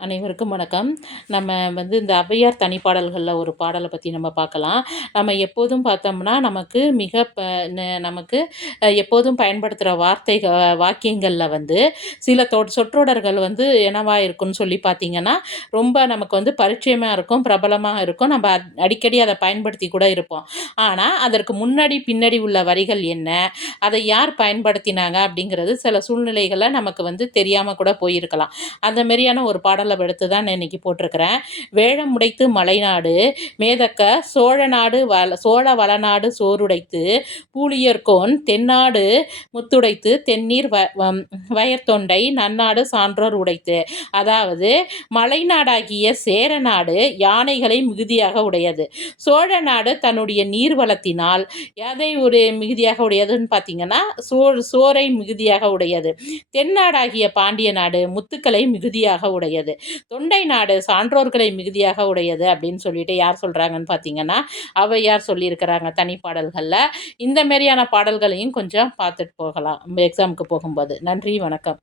அனைவருக்கும் வணக்கம். நம்ம இந்த ஔவையார் தனிப்பாடல்கள்ல ஒரு பாடல பத்தி நம்ம பார்க்கலாம். நம்ம எப்போதும் பார்த்தோம்னா, நமக்கு மிக ப ந நமக்கு எப்போதும் பயன்படுத்துற வாக்கியங்கள்ல சில சொற்றொடர்கள் என்னவா இருக்கும்ன்னு சொல்லி பார்த்தீங்கன்னா, ரொம்ப நமக்கு பரிச்சயமா இருக்கும், பிரபலமா இருக்கும். நம்ம அடிக்கடி அத பயன்படுத்தி கூட இருப்போம். ஆனா, அதற்கு முன்னாடி, பின்னாடி உள்ள வரிகள் என்ன? அதை யார் பயன்படுத்தினாங்க? அப்படிங்கிறது சில சூழ்நிலைகள்ல நமக்கு தெரியாம கூட போயிருக்கலாம். அந்த மாரியான ஒரு பாடல எடுத்து தான் நான் இன்னைக்கு போட்டிருக்கிறேன். "வேழம் உடைத்து மலைநாடு மேதக்க சோழ வளநாடு சோறுடைத்து பூழியர்கோன் தென்னாடு முத்துடைத்து தென்னீர் வயற்தொண்டை நன்னாடு சான்றோர் உடைத்து." அதாவது மலைநாடாகிய சேர நாடு யானைகளை மிகுதியாக உடையது. சோழ நாடு தன்னுடைய நீர்வளத்தினால் எதை ஒரு மிகுதியாக உடையதுன்னு பார்த்தீங்கன்னா, சோரை மிகுதியாக உடையது. தென்னாடாகிய பாண்டிய நாடு முத்துக்களை மிகுதியாக உடையது. தொண்டை நாடு சான்றோர்களை மிகுதியாக உடையது அப்படின்னு சொல்லிட்டு யார் சொல்றாங்கன்னு பார்த்தீங்கன்னா, ஔவையார் சொல்லியிருக்கிறாங்க தனிப்பாடல்கள்ல. இந்த மாரியான பாடல்களையும் கொஞ்சம் பார்த்துட்டு போகலாம் எக்ஸாமுக்கு போகும்போது. நன்றி, வணக்கம்.